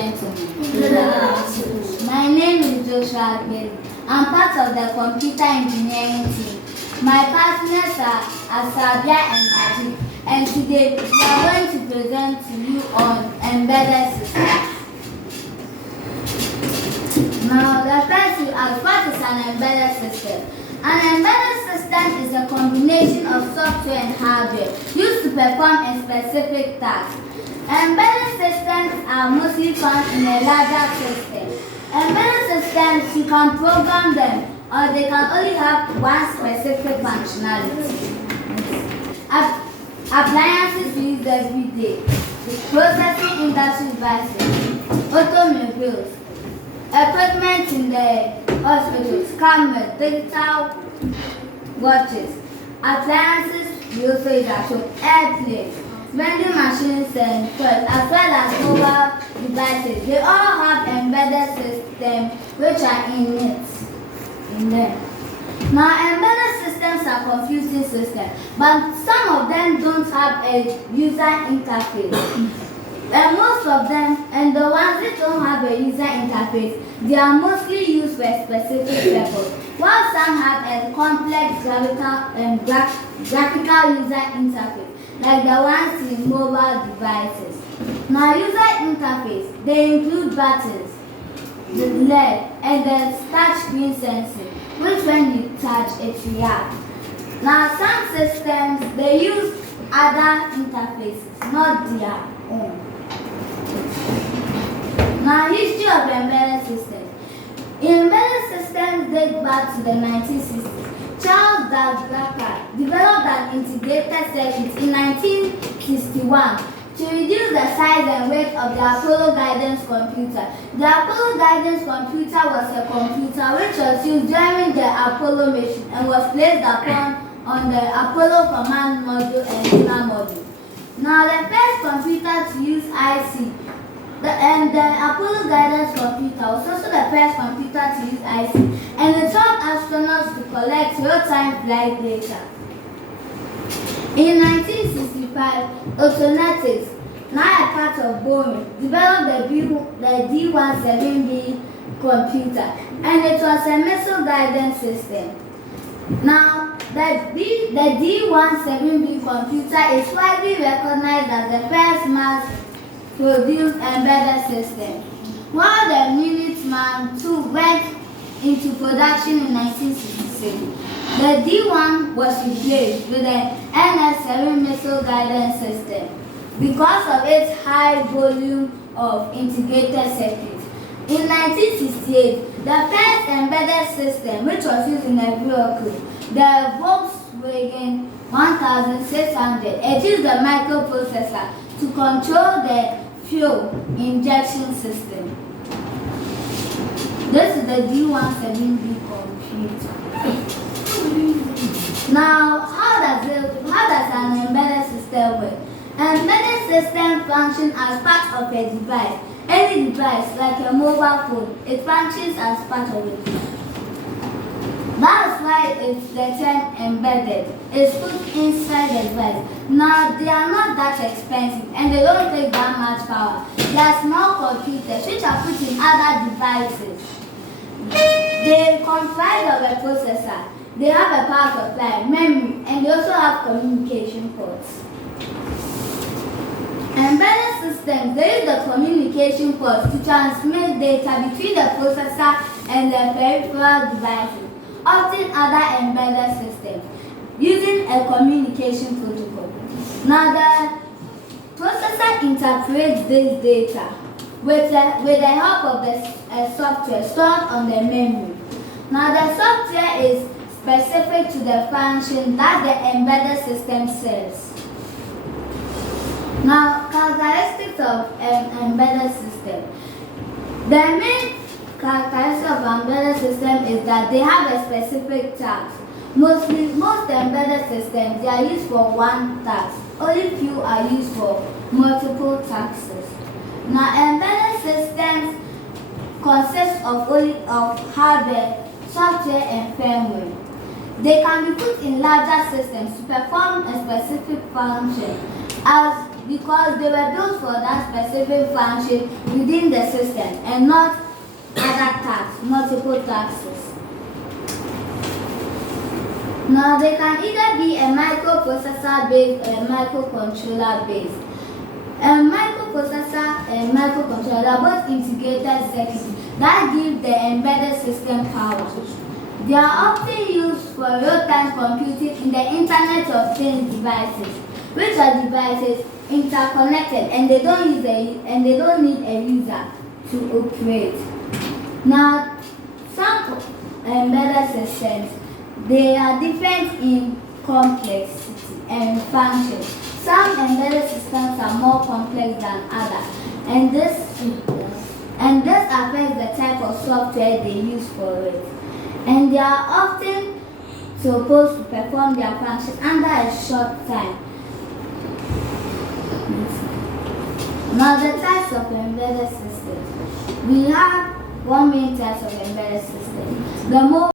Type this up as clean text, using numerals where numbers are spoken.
gentlemen. Good afternoon. My name is Joshua Bailey. I'm part of the computer engineering team. My partners are Asabia and Ajit, and today we are going to present to you on embedded systems. Now, the first you ask, what is an embedded system? An embedded system is a combination of software and hardware used to perform a specific task. Embedded systems are mostly found in a larger system. Embedded systems, you can program them, or they can only have one specific functionality. Appliances used every day, processing industry devices, automobiles, equipment in the hospitals, cameras, digital watches, appliances we also use at home, airplanes, vending machines and toys, as well as mobile devices. They all have embedded systems which are in them. Now, embedded systems are confusing systems, but some of them don't have a user interface. And most of them, and the ones that don't have a user interface, they are mostly used for a specific purpose, while some have a complex graphical user interface, like the ones in mobile devices. Now, user interface, they include buttons, the LED, and the touch screen sensing, which when you touch it reacts. Now, some systems, they use other interfaces, not their own. Now, history of embedded systems. Embedded systems date back to the 1960s. Charles Babbage developed an integrated circuit in 1961 to reduce the size and weight of the Apollo guidance computer. The Apollo guidance computer was a computer which was used during the Apollo mission and was placed on the Apollo command module and lunar module. Now, the first computer to use IC, the Apollo guidance computer was also the first computer to use IC, and it helped astronauts to collect real-time flight data. In 1965, Autonetics, now a part of Boeing, developed the D-17B computer, and it was a missile guidance system. Now, the D-17B computer is widely recognized as the first mass-produced embedded system, while the Minuteman II went into production in 1966. The D-1 was replaced with the NS-7 missile guidance system because of its high volume of integrated circuits. In 1968, the first embedded system, which was used in a vehicle, the Volkswagen 1600, it used a microprocessor to control the fuel injection system. This is the D-17B computer. Now, how does an embedded system work? An embedded system functions as part of a device. Any device, like a mobile phone, it functions as part of it. That's why it's the term embedded. It's put inside the device. Now, they are not that expensive and they don't take that much power. They are small computers which are put in other devices. They comprise of a processor. They have a power supply, memory, and they also have communication ports. Embedded systems, they use the communication ports to transmit data between the processor and the peripheral devices, often other embedded systems, using a communication protocol. Now, the processor interprets this data with the help of the software stored on the memory. Now, the software is specific to the function that the embedded system serves. Now, characteristics of an embedded system. The main characteristic of an embedded system is that they have a specific task. Most embedded systems, they are used for one task. Only few are used for multiple tasks. Now, embedded systems consist of hardware, software, and firmware. They can be put in larger systems to perform a specific function, as because they were built for that specific function within the system and not other tasks, multiple tasks. Now they can either be a microprocessor based or a microcontroller based. A microprocessor and microcontroller are both integrated circuits that give the embedded system power. They are often used for real-time computing in the Internet of Things devices, which are devices interconnected and they don't need a user to operate. Now, some embedded systems, they are different in complexity and function. Some embedded systems are more complex than others, and this affects the type of software they use for it. And they are often supposed to perform their function under a short time. Now the types of embedded systems. We have one main type of embedded system. The